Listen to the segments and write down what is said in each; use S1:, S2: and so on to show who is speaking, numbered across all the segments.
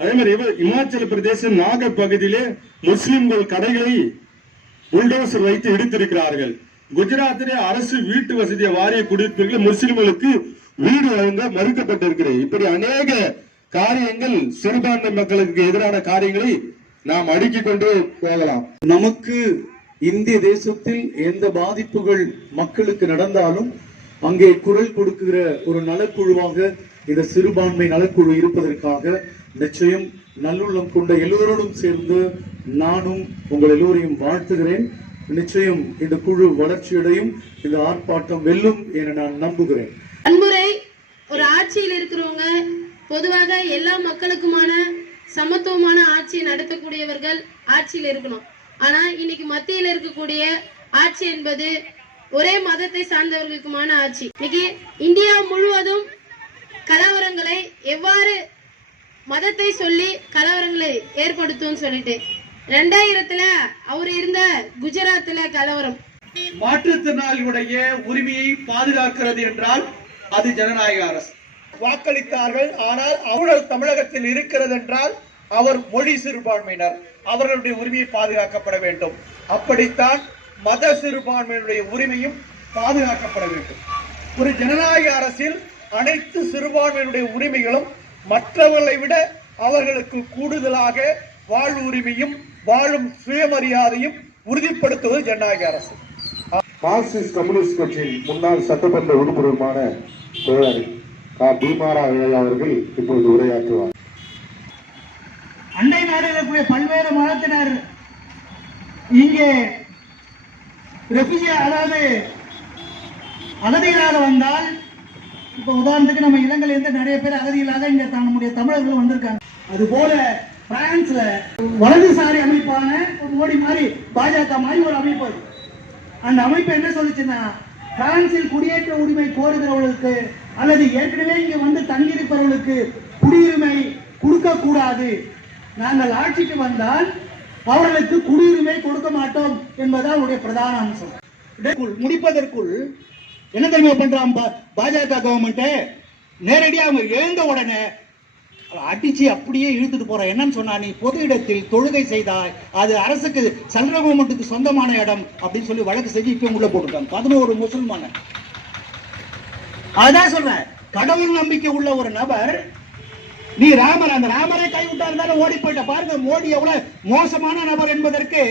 S1: அதே மாதிரி இமாச்சல பிரதேசம் நாகர் பகுதியிலே முஸ்லிம்கள் கடைகளை புல்டோசர் வைத்து இடித்திருக்கிறார்கள். குஜராத்திலே அரசு வீட்டு வசதியை வாரிய குடியிருப்புகளில் முஸ்லிம்களுக்கு வீடு வழங்க மறுக்கப்பட்டிருக்கிறது. இப்படி அநேக காரியங்கள் சிறுபான்மை மக்களுக்கு எதிரான காரியங்களை நாம் அடுக்கிக் கொண்டே போகலாம்.
S2: நமக்கு இந்திய தேசத்தில் எந்த பாதிப்புகள் மக்களுக்கு நடந்தாலும் அங்கே குரல் கொடுக்கிற ஒரு நலக்குழுவாக இந்த சிறுபான்மை நலக்குழு இருப்பதற்காக நிச்சயம் நல்லுள்ளம் கொண்ட எல்லோரோடும் சேர்ந்து நானும் உங்கள் எல்லோரையும் வாழ்த்துகிறேன். நிச்சயம் இந்த குழு வளர்ச்சியடையும் இந்த ஆர்ப்பாட்டம் வெல்லும் என நான் நம்புகிறேன்.
S3: அன்புரை ஒரு ஆட்சியில் இருக்கிறவங்க பொதுவாக எல்லா மக்களுக்குமான சமத்துவமான ஆட்சியை நடத்தக்கூடியவர்கள் ஆட்சியில் இருக்கணும். ஆனா இன்னைக்கு மத்தியில் இருக்கக்கூடிய ஆட்சி என்பது ஒரே மதத்தை சார்ந்தவர்களுக்குமான ஆட்சி. இன்னைக்கு இந்தியா முழுவதும் எவ்வாறு மதத்தை சொல்லி கலவரங்களை ஏற்படுத்தும் சொல்லிட்டு. ரெண்டாயிரத்துல அவர் இருந்த குஜராத்ல கலவரம்.
S4: மாற்றுத்திறனாளிகளுடைய உரிமையை பாதுகாக்கிறது என்றால் அது ஜனநாயக அரசு. வாக்களித்தார்கள் ஆனால் அவர்கள் தமிழகத்தில் இருக்கிறது என்றால் அவர் மொழி சிறுபான்மையினர். அவர்களுடைய உரிமையை பாதுகாக்கப்பட வேண்டும். அப்படித்தான் மத சிறுபான்மையினுடைய உரிமையும் பாதுகாக்கப்பட வேண்டும். ஒரு ஜனநாயக அரசில் அனைத்து சிறுபான்மையினுடைய உரிமைகளும் மற்றவர்களை விட அவர்களுக்கு கூடுதலாக வாழ்வு உரிமையும் வாழும் சுயமரியாதையும் உறுதிப்படுத்துவது ஜனநாயக அரசு.
S1: மார்க்சிஸ்ட் கம்யூனிஸ்ட் கட்சியின் முன்னாள் சட்டமன்ற உறுப்பினருமான தோழர் கா. பீமாரா அவர்கள் இப்பொழுது உரையாற்றுவார்.
S5: அண்டை நாடுகளில் இருக்கக்கூடிய பல்வேறு மதத்தினர் இங்கே ரெஃப்யூஜி அதாவது அகதிகளாக வந்தால் இப்போ உதாரணத்துக்கு நம்ம இலங்கையிலேருந்து நிறைய பேர் அகதிகளாக இங்கே தான் நம்முடைய தமிழர்கள் வந்திருக்காங்க. அது போல பிரான்ஸ்ல வலதுசாரி அமைப்பான ஒரு மோடி மாதிரி பாஜக மாதிரி ஒரு அமைப்பு அது. அந்த அமைப்பு என்ன சொல்லுச்சுன்னா பிரான்சில் குடியேற்ற உரிமை கோருகிறவர்களுக்கு அல்லது ஏற்கனவே இங்க வந்து தங்கியிருப்பவர்களுக்கு குடியுரிமை கொடுக்க கூடாது நாங்கள் ஆட்சிக்கு வந்தால் அவர்களுக்கு குடியுரிமை கொடுக்க மாட்டோம் என்பது அவருடைய பிரதான அம்சம். முடிப்பதற்குள் என்ன தெரியுமா பண்றான் பா- பாஜக கவர்மெண்ட் நேரடியா அவங்க எழுந்த உடனே அடிச்சு அப்படியே இழுத்துட்டு போற என்னன்னு சொன்னா நீ பொது இடத்தில் தொழுகை செய்தாய் அது அரசுக்கு சென்ட்ரல் கவர்மெண்ட்டுக்கு சொந்தமான இடம் அப்படின்னு சொல்லி வழக்கு செஞ்சு இப்ப உள்ள போட்டுட்டாங்க பதினோரு முசல்மான. அதான் சொல்றேன். கடவுள் நம்பிக்கை உள்ள ஒரு நபர் நீ ராமர் அந்த ராமரை கைவிட்டா இருந்தாலும் ஓடி போயிட்ட. பாருங்க மோடி எவ்வளவு மோசமான நபர் என்பதற்கு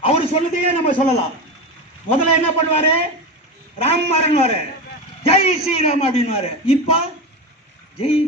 S5: அவர் சொன்னதையே நம்ம சொல்லலாம். முதல்ல என்ன பண்ணுவாரு? ராம் மாறன் ஜெய் ஸ்ரீராம் அப்படின்னு இப்ப ஜெய்